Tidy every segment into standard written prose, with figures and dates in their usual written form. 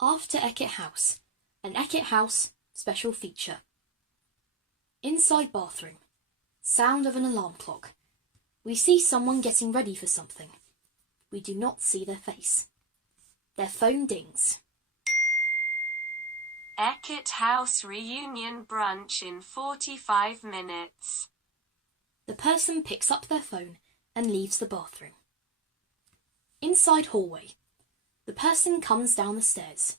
After Eckett House, an Eckett House Special feature. Inside bathroom. Sound of an alarm clock. We see someone getting ready for something. We do not see their face. Their phone dings. Eckett House reunion brunch in 45 minutes. The person picks up their phone and leaves the bathroom. Inside hallway. The person comes down the stairs.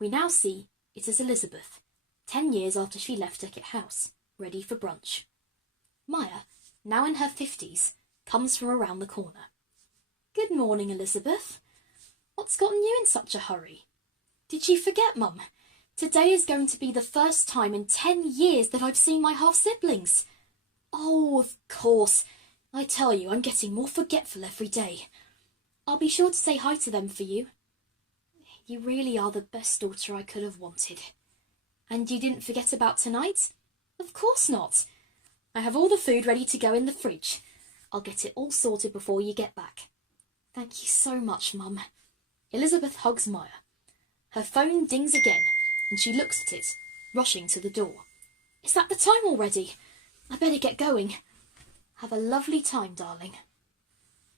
We now see it is Elizabeth, 10 years after she left Eckett House, ready for brunch. Mya, now in her 50s, comes from around the corner. Good morning, Elizabeth. What's gotten you in such a hurry? Did you forget, Mum? Today is going to be the first time in 10 years that I've seen my half-siblings. Oh, of course. I tell you, I'm getting more forgetful every day. I'll be sure to say hi to them for you. You really are the best daughter I could have wanted. And you didn't forget about tonight? Of course not. I have all the food ready to go in the fridge. I'll get it all sorted before you get back. Thank you so much, Mum. Elizabeth hugs Mya. Her phone dings again, and she looks at it, rushing to the door. Is that the time already? I better get going. Have a lovely time, darling.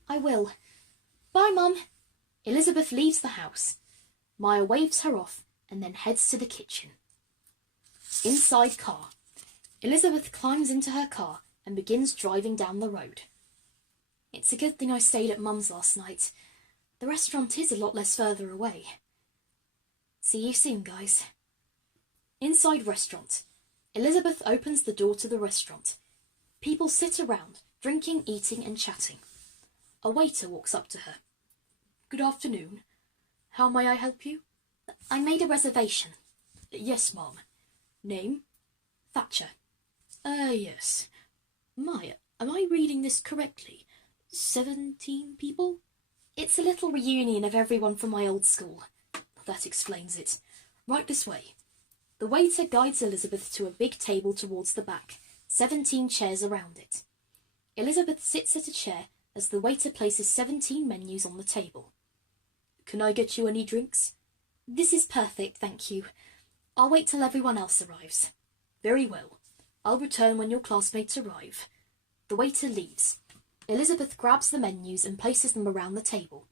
I will. Bye, Mum. Elizabeth leaves the house. Mya waves her off and then heads to the kitchen. Inside car. Elizabeth climbs into her car and begins driving down the road. It's a good thing I stayed at Mum's last night. The restaurant is a lot less further away. See you soon, guys. Inside restaurant. Elizabeth opens the door to the restaurant. People sit around, drinking, eating and chatting. A waiter walks up to her. Good afternoon. How may I help you? I made a reservation. Yes, Mum. Name? Thatcher. Yes. Mya, am I reading this correctly? 17 people? It's a little reunion of everyone from my old school. That explains it. Right this way. The waiter guides Elizabeth to a big table towards the back, 17 chairs around it. Elizabeth sits at a chair as the waiter places 17 menus on the table. Can I get you any drinks? This is perfect, thank you. I'll wait till everyone else arrives. Very well. I'll return when your classmates arrive. The waiter leaves. Elizabeth grabs the menus and places them around the table.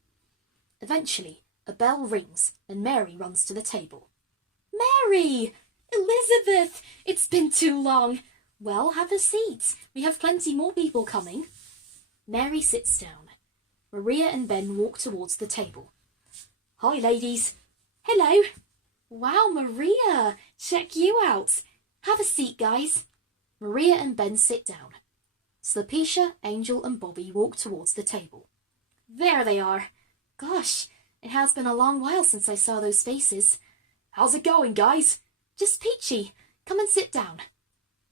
Eventually, a bell rings and Mary runs to the table. Mary! Elizabeth! It's been too long. Well, have a seat. We have plenty more people coming. Mary sits down. Maria and Ben walk towards the table. Hi, ladies. Hello. Wow, Maria. Check you out. Have a seat, guys. Maria and Ben sit down. Slapisha, Angel and Bobby walk towards the table. There they are. Gosh, it has been a long while since I saw those faces. How's it going, guys? Just peachy. Come and sit down.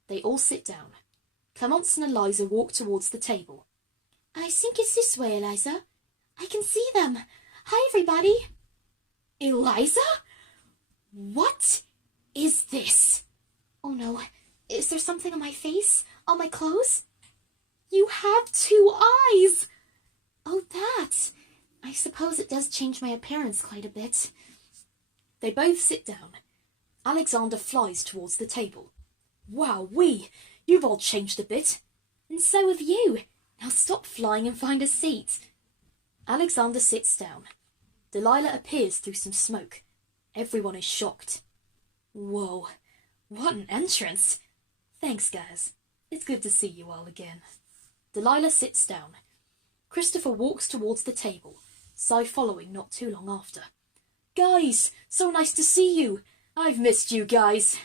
They all sit down. Clemence and Eliza walk towards the table. I think it's this way, Eliza. I can see them. Hi, everybody. Eliza? What is this? Oh, no. Is there something on my face? On my clothes? You have 2 eyes. Oh, that. I suppose it does change my appearance quite a bit. They both sit down. Alexander flies towards the table. Wowee, you've all changed a bit. And so have you. Now stop flying and find a seat. Alexander sits down. Delilah appears through some smoke. Everyone is shocked. Whoa, what an entrance. Thanks, guys. It's good to see you all again. Delilah sits down. Christopher walks towards the table, Cy following not too long after. Guys, so nice to see you. I've missed you guys.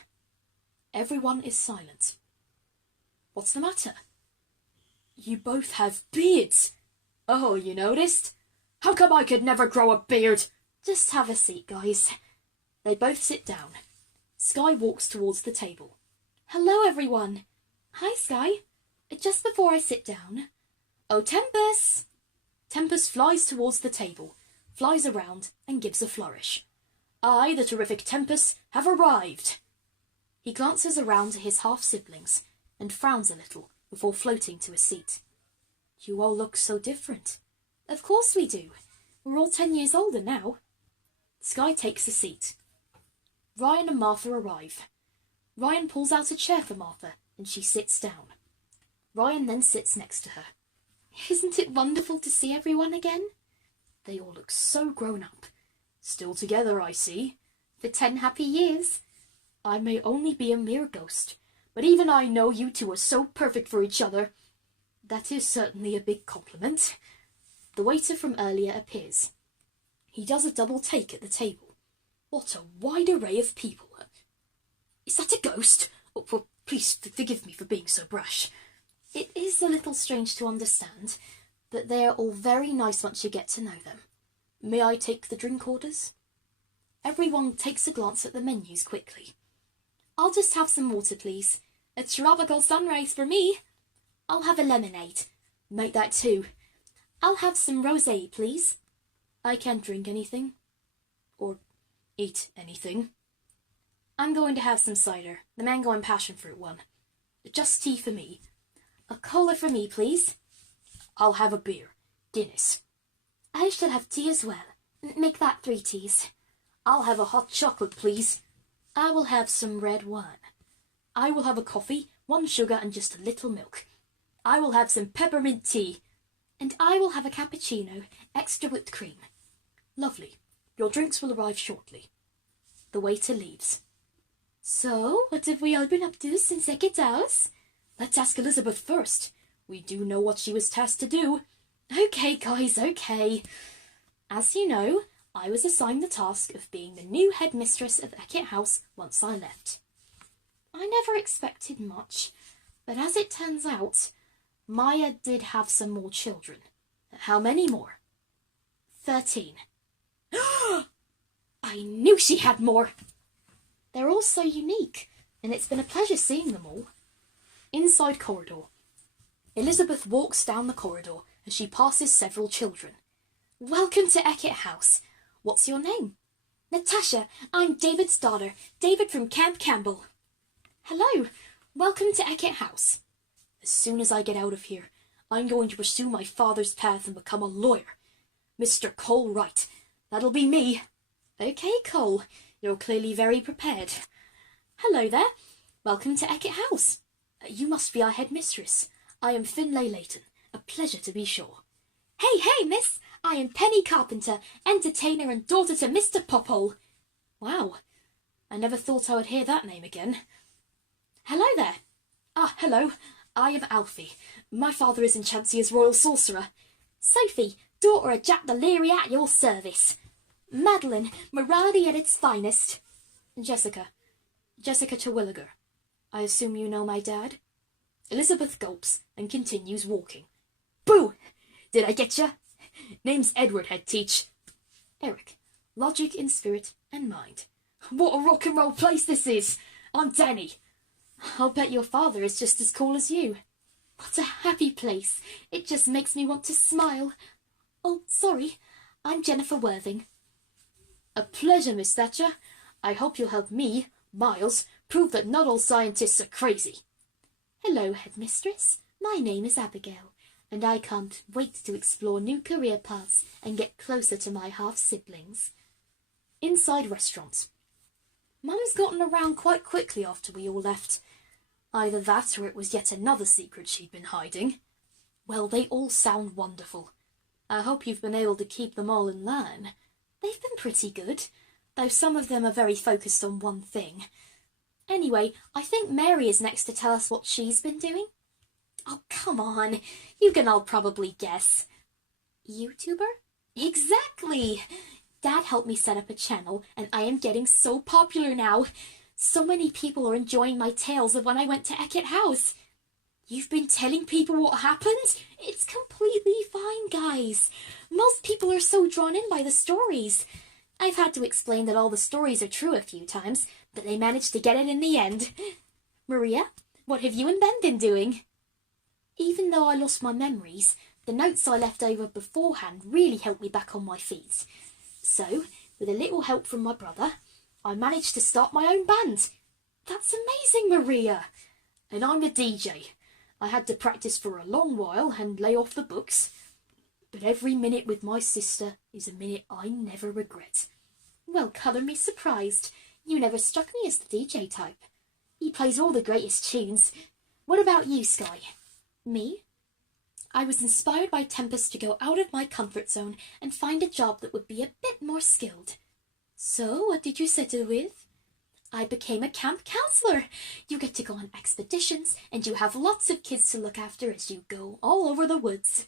Everyone is silent. What's the matter? You both have beards. Oh, you noticed? How come I could never grow a beard? Just have a seat, guys. They both sit down. Sky walks towards the table. Hello, everyone. Hi, Sky. Just before I sit down. Oh, Tempest! Tempest flies towards the table, flies around and gives a flourish. I, the terrific Tempest, have arrived. He glances around to his half-siblings and frowns a little before floating to a seat. You all look so different. Of course we do. We're all 10 years older now. Skye takes a seat. Ryan and Martha arrive. Ryan pulls out a chair for Martha, and she sits down. Ryan then sits next to her. Isn't it wonderful to see everyone again? They all look so grown up. Still together, I see. For 10 happy years. I may only be a mere ghost, but even I know you two are so perfect for each other. That is certainly a big compliment. The waiter from earlier appears. He does a double take at the table. What a wide array of people. Is that a ghost? Oh, well, please forgive me for being so brash. It is a little strange to understand, but they are all very nice once you get to know them. May I take the drink orders? Everyone takes a glance at the menus quickly. I'll just have some water, please. A tropical sunrise for me. I'll have a lemonade. Make that 2. I'll have some rosé, please. I can't drink anything. Or eat anything. I'm going to have some cider, the mango and passion fruit one. Just tea for me. A cola for me, please. I'll have a beer. Guinness. I shall have tea as well. Make that 3 teas. I'll have a hot chocolate, please. I will have some red wine. I will have a coffee, 1 sugar and just a little milk. I will have some peppermint tea. And I will have a cappuccino, extra whipped cream. Lovely. Your drinks will arrive shortly. The waiter leaves. So, what have we all been up to since Eckett House? Let's ask Elizabeth first. We do know what she was tasked to do. Okay, guys, okay. As you know, I was assigned the task of being the new headmistress of Eckett House once I left. I never expected much, but as it turns out, Mya did have some more children. How many more? 13. I knew she had more! They're all so unique, and it's been a pleasure seeing them all. Inside corridor. Elizabeth walks down the corridor as she passes several children. Welcome to Eckett House. What's your name? Natasha. I'm David's daughter, David from Camp Campbell. Hello. Welcome to Eckett House. As soon as I get out of here, I'm going to pursue my father's path and become a lawyer. Mr. Cole Wright. That'll be me. Okay, Cole. You're clearly very prepared. Hello there. Welcome to Eckett House. You must be our headmistress. I am Finlay Layton. A pleasure to be sure. Hey, miss. I am Penny Carpenter, entertainer and daughter to Mr. Pophole. Wow. I never thought I would hear that name again. Hello there. Hello. I am Alfie. My father is Enchantia's royal sorcerer. Sophie, daughter of Jack the Leary at your service. Madeline, morality at its finest. Jessica Terwilliger. I assume you know my dad? Elizabeth gulps and continues walking. Boo! Did I get ya? Name's Edward, head teach. Eric, logic in spirit and mind. What a rock and roll place this is! I'm Danny. I'll bet your father is just as cool as you. What a happy place. It just makes me want to smile. Oh, sorry. I'm Jennifer Worthing. A pleasure, Miss Thatcher. I hope you'll help me, Miles, prove that not all scientists are crazy. Hello, headmistress. My name is Abigail, and I can't wait to explore new career paths and get closer to my half-siblings. Inside restaurant. Mum's gotten around quite quickly after we all left. Either that or it was yet another secret she'd been hiding. Well, they all sound wonderful. I hope you've been able to keep them all in line. They've been pretty good, though some of them are very focused on one thing. Anyway, I think Mary is next to tell us what she's been doing. Oh, come on. You can all probably guess. YouTuber? Exactly! Dad helped me set up a channel, and I am getting so popular now. So many people are enjoying my tales of when I went to Eckett House. You've been telling people what happened? It's completely fine, guys. Most people are so drawn in by the stories. I've had to explain that all the stories are true a few times, but they managed to get it in the end. Maria, what have you and Ben been doing? Even though I lost my memories, the notes I left over beforehand really helped me back on my feet. So, with a little help from my brother, I managed to start my own band. That's amazing, Maria. And I'm a DJ. I had to practice for a long while and lay off the books. But every minute with my sister is a minute I never regret. Well, colour me surprised. You never struck me as the DJ type. He plays all the greatest tunes. What about you, Sky? Me? I was inspired by Tempest to go out of my comfort zone and find a job that would be a bit more skilled. So, what did you settle with? I became a camp counsellor. You get to go on expeditions, and you have lots of kids to look after as you go all over the woods.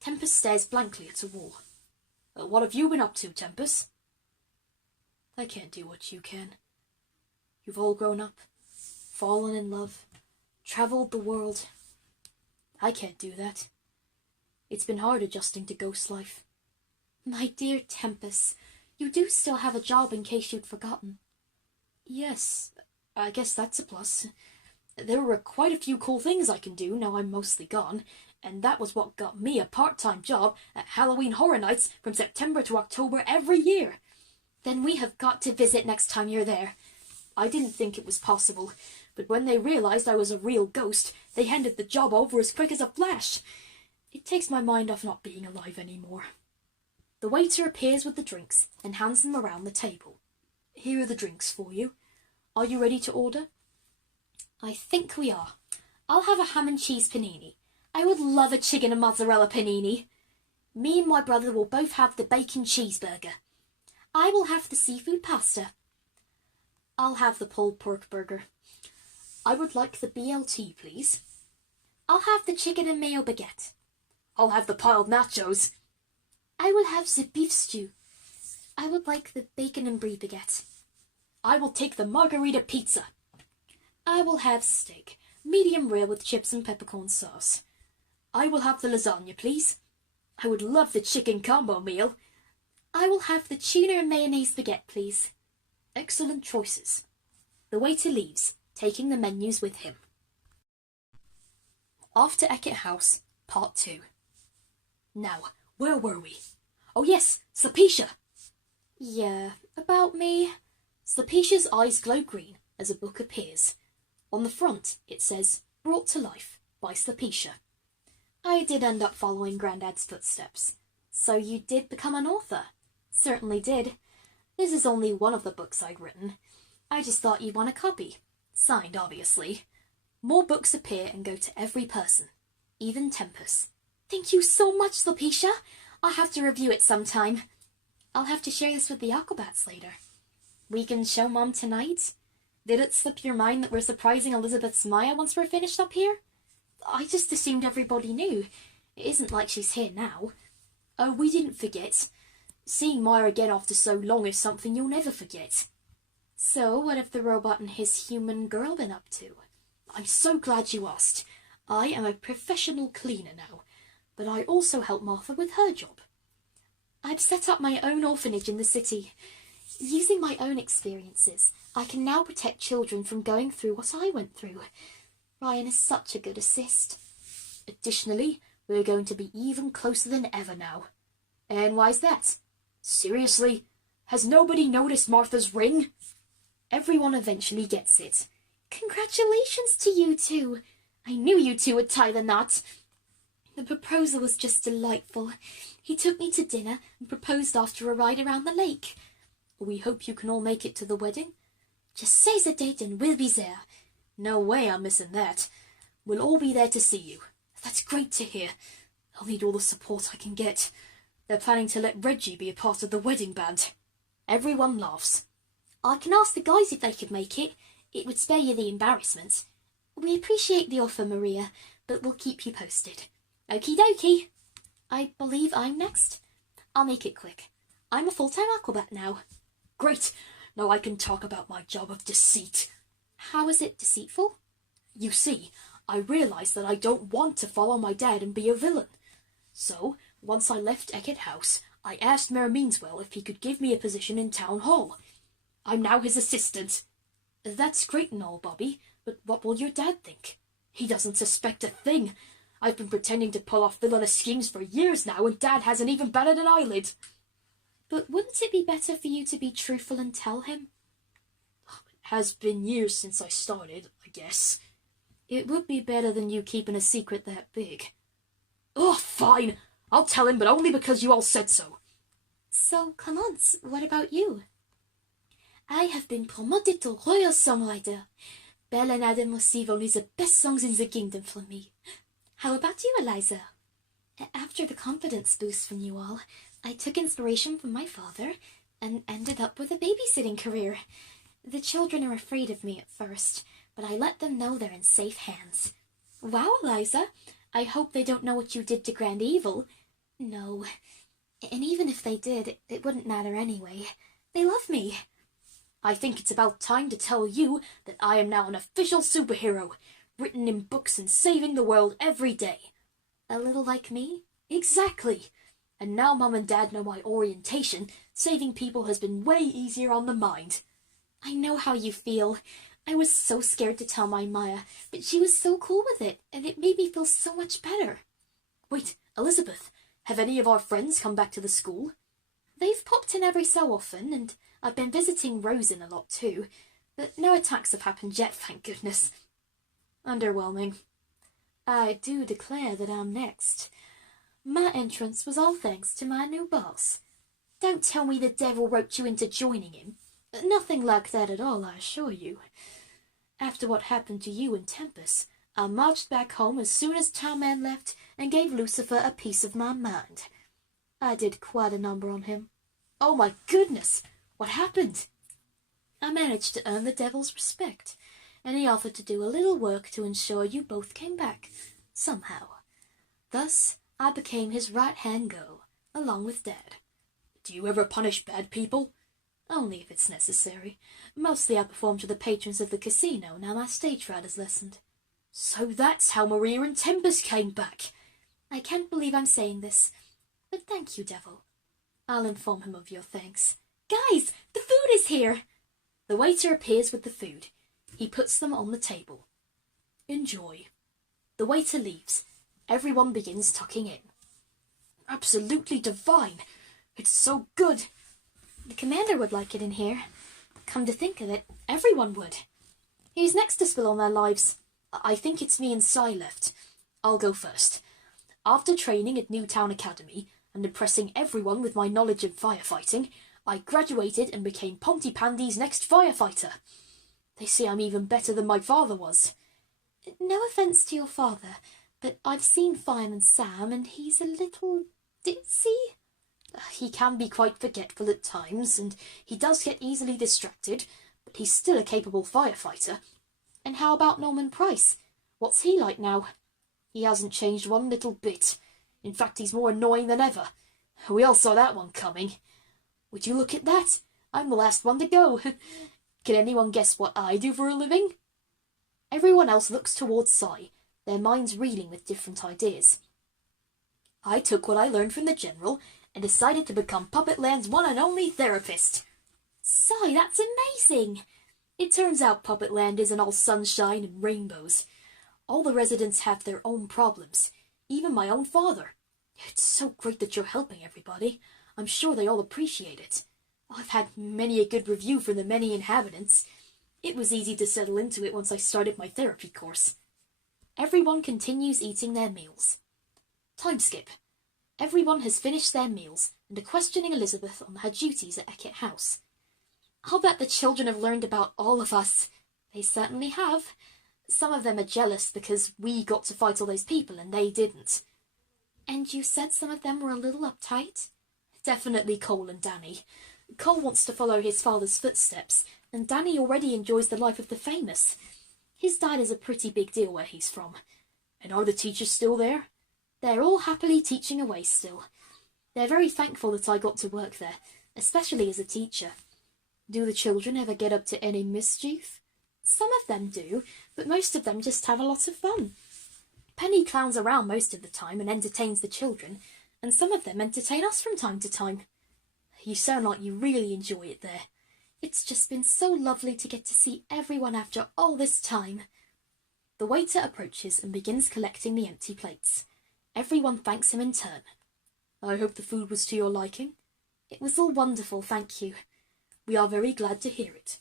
Tempest stares blankly at a wall. What have you been up to, Tempest? I can't do what you can. You've all grown up, fallen in love, travelled the world. I can't do that. It's been hard adjusting to ghost life. My dear Tempest, you do still have a job in case you'd forgotten. Yes, I guess that's a plus. There are quite a few cool things I can do now I'm mostly gone, and that was what got me a part-time job at Halloween Horror Nights from September to October every year. Then we have got to visit next time you're there. I didn't think it was possible, but when they realised I was a real ghost, they handed the job over as quick as a flash. It takes my mind off not being alive anymore. The waiter appears with the drinks and hands them around the table. Here are the drinks for you. Are you ready to order? I think we are. I'll have a ham and cheese panini. I would love a chicken and mozzarella panini. Me and my brother will both have the bacon cheeseburger. I will have the seafood pasta. I'll have the pulled pork burger. I would like the BLT, please. I'll have the chicken and mayo baguette. I'll have the piled nachos. I will have the beef stew. I would like the bacon and brie baguette. I will take the margarita pizza. I will have steak, medium rare with chips and peppercorn sauce. I will have the lasagna, please. I would love the chicken combo meal. I will have the tuna and mayonnaise baguette, please. Excellent choices. The waiter leaves, taking the menus with him. Off to Eckett House, Part 2. Now, where were we? Oh yes, Slapisha! Yeah, about me. Slapisha's eyes glow green as a book appears. On the front, it says, Brought to Life, by Slapisha. I did end up following Grandad's footsteps. So you did become an author? Certainly did. This is only one of the books I'd written. I just thought you'd want a copy. Signed, obviously. More books appear and go to every person, even Tempest. Thank you so much, Slapisha. I'll have to review it sometime. I'll have to share this with the Aquabats later. We can show Mom tonight? Did it slip your mind that we're surprising Elizabeth's Mya once we're finished up here? I just assumed everybody knew. It isn't like she's here now. Oh, we didn't forget. Seeing Mya again after so long is something you'll never forget. So, what have the robot and his human girl been up to? I'm so glad you asked. I am a professional cleaner now, but I also help Martha with her job. I've set up my own orphanage in the city. Using my own experiences, I can now protect children from going through what I went through. Ryan is such a good assist. Additionally, we're going to be even closer than ever now. And why's that? Seriously? Has nobody noticed Martha's ring? Everyone eventually gets it. Congratulations to you two. I knew you two would tie the knot. The proposal was just delightful. He took me to dinner and proposed after a ride around the lake. We hope you can all make it to the wedding. Just say the date and we'll be there. No way I'm missing that. We'll all be there to see you. That's great to hear. I'll need all the support I can get. They're planning to let Reggie be a part of the wedding band. Everyone laughs. I can ask the guys if they could make it. It would spare you the embarrassment. We appreciate the offer, Maria, but we'll keep you posted. Okie dokie. I believe I'm next. I'll make it quick. I'm a full-time Aquabat now. Great. Now I can talk about my job of deceit. How is it deceitful? You see, I realised that I don't want to follow my dad and be a villain. So, once I left Eckett House, I asked Mayor Meanswell if he could give me a position in Town Hall. I'm now his assistant. That's great and all, Bobby, but what will your dad think? He doesn't suspect a thing. I've been pretending to pull off villainous schemes for years now, and Dad hasn't even batted an eyelid. But wouldn't it be better for you to be truthful and tell him? It has been years since I started, I guess. It would be better than you keeping a secret that big. Oh, fine. I'll tell him, but only because you all said so. So, Clemence, what about you? I have been promoted to royal songwriter. Belle and Adam receive only the best songs in the kingdom from me. How about you, Eliza? After the confidence boost from you all, I took inspiration from my father and ended up with a babysitting career. The children are afraid of me at first, but I let them know they're in safe hands. Wow, Eliza, I hope they don't know what you did to Grand Evil. No, and even if they did, it wouldn't matter anyway. They love me. I think it's about time to tell you that I am now an official superhero, written in books and saving the world every day. A little like me? Exactly. And now Mum and Dad know my orientation, saving people has been way easier on the mind. I know how you feel. I was so scared to tell my Mya, but she was so cool with it, and it made me feel so much better. Wait, Elizabeth, have any of our friends come back to the school? They've popped in every so often, and I've been visiting Rosen a lot too, but no attacks have happened yet, thank goodness. Underwhelming. I do declare that I'm next. My entrance was all thanks to my new boss. Don't tell me the devil roped you into joining him. Nothing like that at all, I assure you. After what happened to you and Tempest, I marched back home as soon as Tarman left and gave Lucifer a piece of my mind. I did quite a number on him. Oh my goodness! What happened? I managed to earn the devil's respect, and he offered to do a little work to ensure you both came back, somehow. Thus, I became his right-hand girl, along with Dad. Do you ever punish bad people? Only if it's necessary. Mostly I perform to the patrons of the casino now my stage fright has lessened. So that's how Maria and Tempest came back. I can't believe I'm saying this, but thank you, Devil. I'll inform him of your thanks. Guys, the food is here! The waiter appears with the food. He puts them on the table. Enjoy. The waiter leaves. Everyone begins tucking in. Absolutely divine! It's so good! The commander would like it in here. Come to think of it, everyone would. Who's next to spill on their lives? I think it's me and Cy left. I'll go first. After training at Newtown Academy and impressing everyone with my knowledge of firefighting, I graduated and became Pontypandy's next firefighter. They say I'm even better than my father was. No offence to your father, but I've seen Fireman Sam and he's a little ditzy. He can be quite forgetful at times, and he does get easily distracted, but he's still a capable firefighter. And how about Norman Price? What's he like now? He hasn't changed one little bit. In fact, he's more annoying than ever. We all saw that one coming. Would you look at that? I'm the last one to go. Can anyone guess what I do for a living? Everyone else looks towards Cy, their minds reeling with different ideas. I took what I learned from the General and decided to become Puppetland's one and only therapist. Cy, that's amazing! It turns out Puppetland isn't all sunshine and rainbows. All the residents have their own problems, even my own father. It's so great that you're helping everybody. I'm sure they all appreciate it. I've had many a good review from the many inhabitants. It was easy to settle into it once I started my therapy course. Everyone continues eating their meals. Time skip. Everyone has finished their meals and are questioning Elizabeth on her duties at Eckett House. I'll bet the children have learned about all of us. They certainly have. Some of them are jealous because we got to fight all those people and they didn't. And you said some of them were a little uptight? Definitely Cole and Danny. Cole wants to follow his father's footsteps, and Danny already enjoys the life of the famous. His dad is a pretty big deal where he's from. And are the teachers still there? They're all happily teaching away still. They're very thankful that I got to work there, especially as a teacher. Do the children ever get up to any mischief? Some of them do, but most of them just have a lot of fun. Penny clowns around most of the time and entertains the children, and some of them entertain us from time to time. You sound like you really enjoy it there. It's just been so lovely to get to see everyone after all this time. The waiter approaches and begins collecting the empty plates. Everyone thanks him in turn. I hope the food was to your liking. It was all wonderful, thank you. We are very glad to hear it.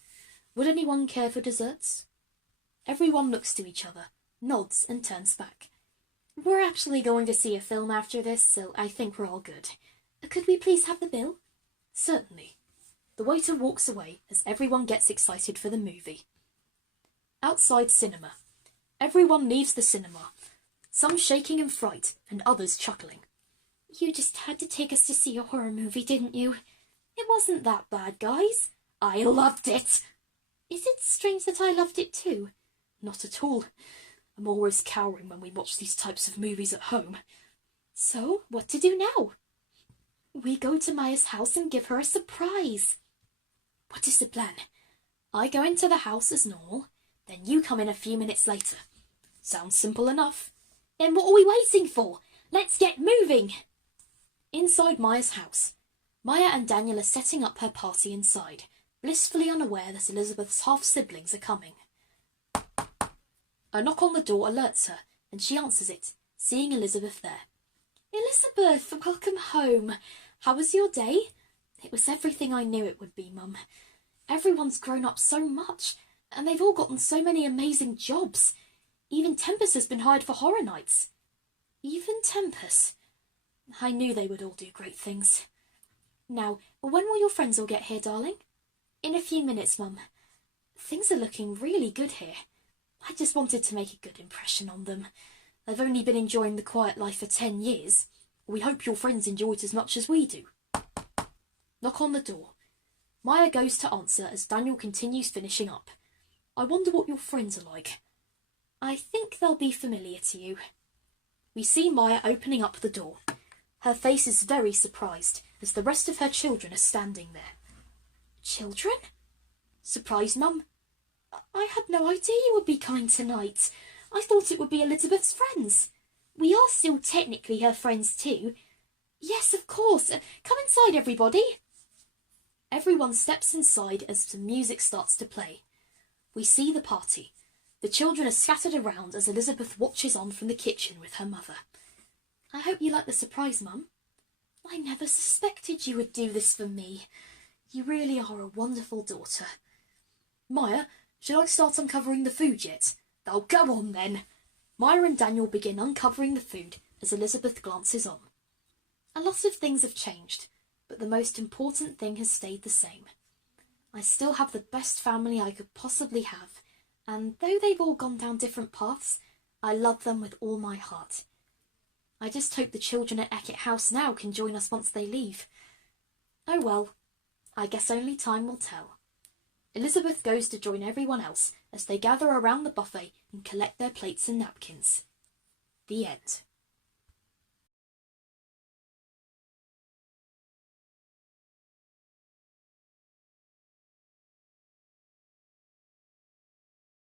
Would anyone care for desserts? Everyone looks to each other, nods and turns back. We're actually going to see a film after this, so I think we're all good. Could we please have the bill? Certainly. The waiter walks away as everyone gets excited for the movie. Outside cinema. Everyone leaves the cinema, some shaking in fright and others chuckling. You just had to take us to see a horror movie, didn't you? It wasn't that bad, guys. I loved it. Is it strange that I loved it too? Not at all. I'm always cowering when we watch these types of movies at home. So, what to do now? We go to Mya's house and give her a surprise. What is the plan? I go into the house as normal, then you come in a few minutes later. Sounds simple enough. Then what are we waiting for? Let's get moving! Inside Mya's house, Mya and Daniel are setting up her party inside, blissfully unaware that Elizabeth's half-siblings are coming. A knock on the door alerts her, and she answers it, seeing Elizabeth there. Elizabeth, welcome home. How was your day? It was everything I knew it would be, Mum. Everyone's grown up so much, and they've all gotten so many amazing jobs. Even Tempest has been hired for horror nights. Even Tempest? I knew they would all do great things. Now, when will your friends all get here, darling? In a few minutes, Mum. Things are looking really good here. I just wanted to make a good impression on them. They've only been enjoying the quiet life for 10 years. We hope your friends enjoy it as much as we do. Knock on the door. Mya goes to answer as Daniel continues finishing up. I wonder what your friends are like. I think they'll be familiar to you. We see Mya opening up the door. Her face is very surprised as the rest of her children are standing there. Children? Surprised, Mum? I had no idea you would be coming tonight. I thought it would be Elizabeth's friends. We are still technically her friends too. Yes, of course. Come inside, everybody. Everyone steps inside as the music starts to play. We see the party. The children are scattered around as Elizabeth watches on from the kitchen with her mother. I hope you like the surprise, Mum. I never suspected you would do this for me. You really are a wonderful daughter. Mya, should I start uncovering the food yet? Oh, go on then. Mya and Daniel begin uncovering the food as Elizabeth glances on. A lot of things have changed, but the most important thing has stayed the same. I still have the best family I could possibly have, and though they've all gone down different paths, I love them with all my heart. I just hope the children at Eckett House now can join us once they leave. Oh well, I guess only time will tell. Elizabeth goes to join everyone else as they gather around the buffet and collect their plates and napkins. The end.